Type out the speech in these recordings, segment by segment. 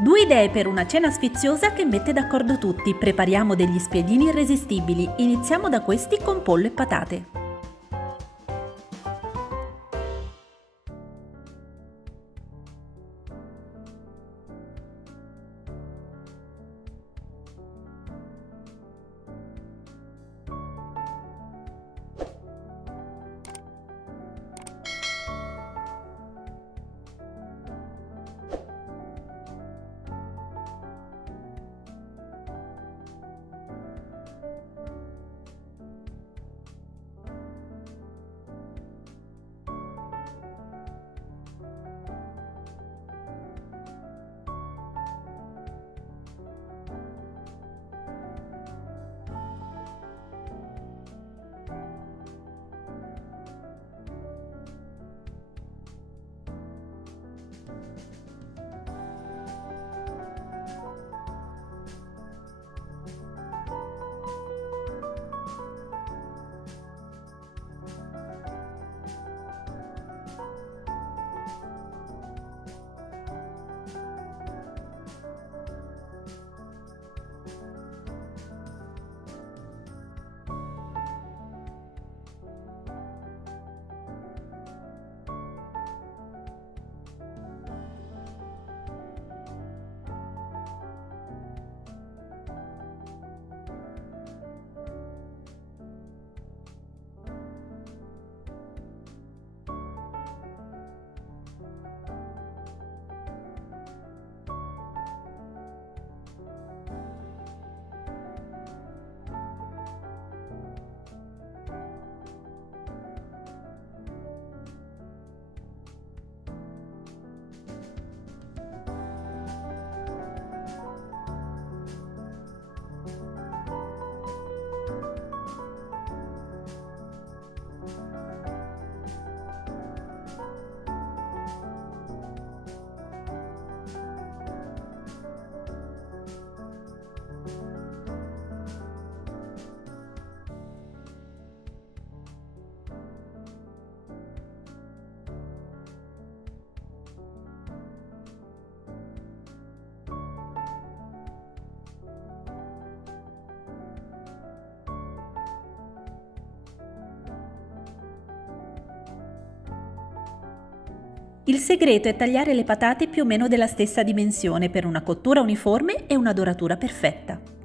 Due idee per una cena sfiziosa che mette d'accordo tutti. Prepariamo degli spiedini irresistibili. Iniziamo da questi con pollo e patate. Il segreto è tagliare le patate più o meno della stessa dimensione per una cottura uniforme e una doratura perfetta.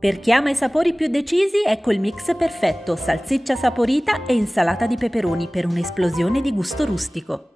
Per chi ama i sapori più decisi, ecco il mix perfetto: salsiccia saporita e insalata di peperoni per un'esplosione di gusto rustico.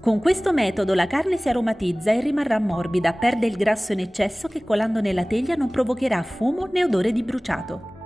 Con questo metodo la carne si aromatizza e rimarrà morbida, perde il grasso in eccesso che colando nella teglia non provocherà fumo né odore di bruciato.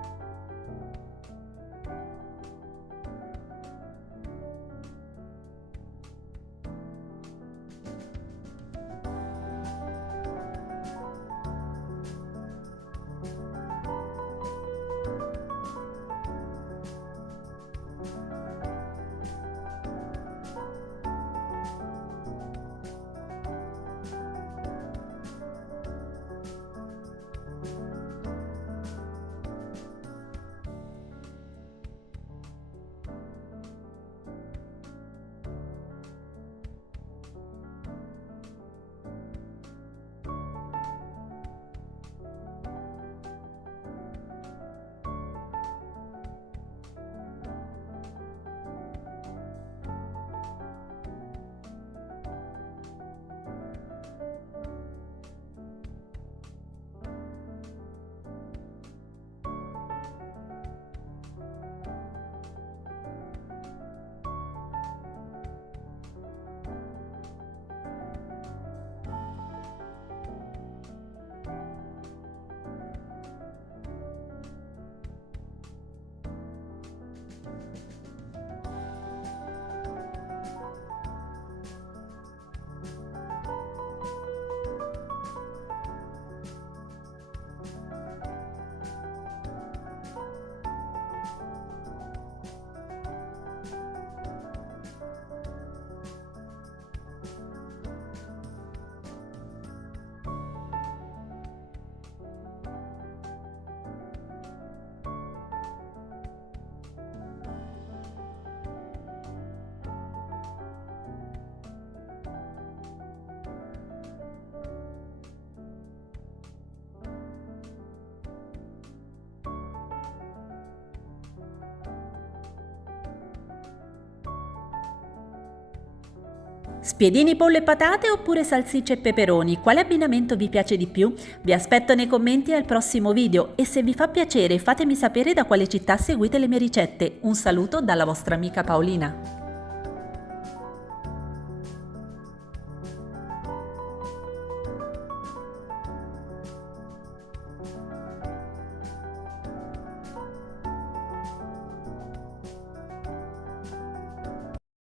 Spiedini, pollo e patate oppure salsicce e peperoni? Quale abbinamento vi piace di più? Vi aspetto nei commenti al prossimo video e se vi fa piacere fatemi sapere da quale città seguite le mie ricette. Un saluto dalla vostra amica Paolina.